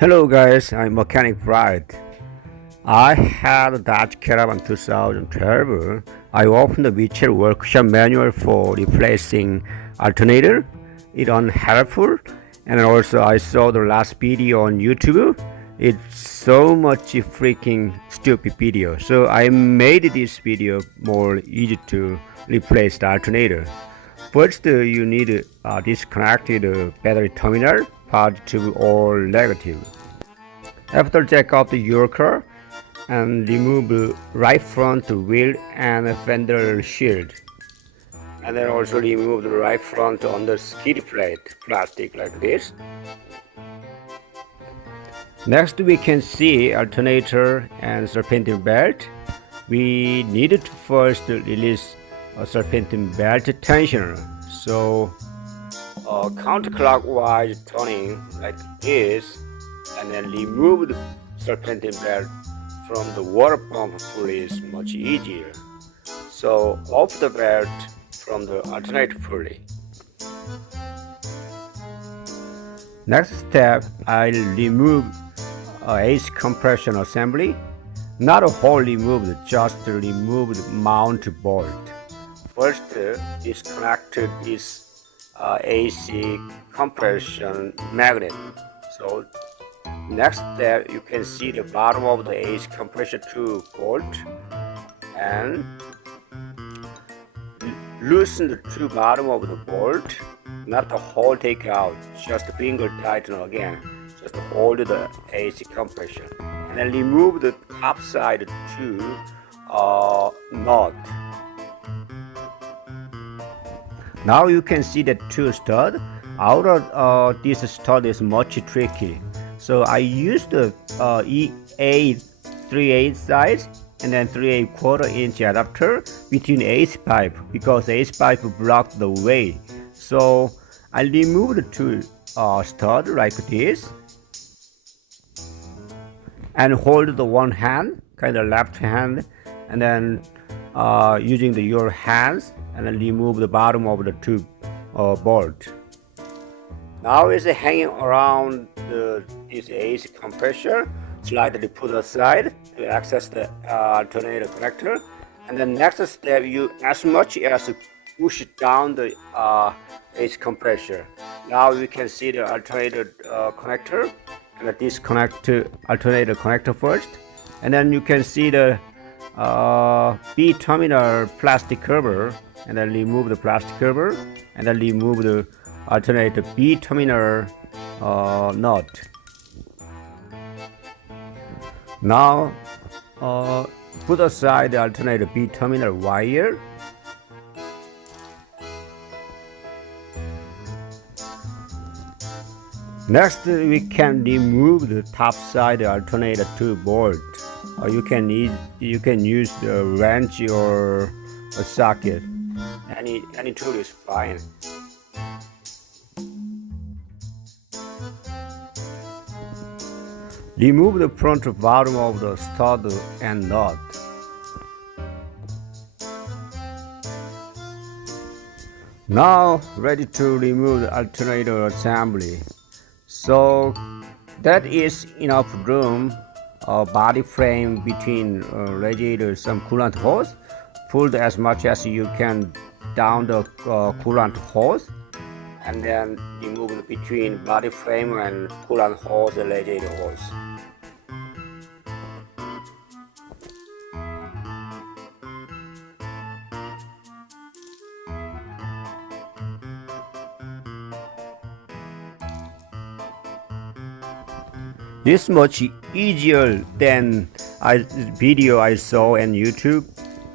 Hello guys, I'm Mechanic Bride. I had a Dodge Caravan 2012. I opened the Mitchell workshop manual for replacing alternator. It unhelpful, and also I saw the last video on YouTube. It's so much freaking stupid video. So I made this video more easy to replace the alternator. First, you need disconnected battery terminal, positive or negative. After check out your car and remove the right front wheel and fender shield. And then also remove the right front on the skid plate, plastic like this. Next we can see alternator and serpentine belt. We needed to first release a serpentine belt tensioner. So counterclockwise turning like this, and then remove the serpentine belt from the water pump pulley is much easier. So off the belt from the alternator pulley. Next step, I'll remove AC compression assembly. Not a whole removed, just remove the mount bolt. First, disconnect this AC compression magnet. So next step, you can see the bottom of the AC compression tube bolt and loosen the two bottom of the bolt, not the whole take out, just finger tighten again, just hold the AC compression, and then remove the top side tube nut. Now you can see the two stud. Out of this stud is much tricky. So I used the E8 3/8 size and then 3/4 inch adapter between AC pipe because AC pipe blocked the way. So I removed the two stud like this and hold the one hand, kind of left hand, and then using your hands and then remove the bottom of the tube bolt. Now it's hanging around this AC compressor, slightly put aside to access the alternator connector. And the next step, you as much as push down the AC compressor. Now we can see the alternator connector, and disconnect to alternator connector first. And then you can see the B terminal plastic cover, and then remove the plastic cover, and then remove the alternator B terminal nut. Now put aside the alternator B terminal wire. Next, we can remove the top side alternator tube bolt. You can use the wrench or a socket. Any tool is fine. Remove the front bottom of the stud and nut. Now ready to remove the alternator assembly. So that is enough room, body frame between radiator, some coolant hose. Pull as much as you can down the coolant hose, and then remove between body frame and coolant hose and radiator hose. This much easier than video I saw on YouTube,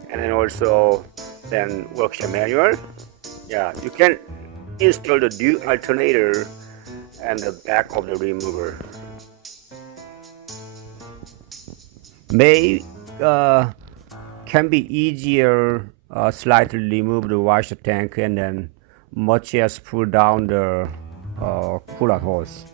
and then also then workshop manual. Yeah, you can install the new alternator and the back of the remover. May can be easier slightly remove the washer tank and then much as pull down the coolant hose.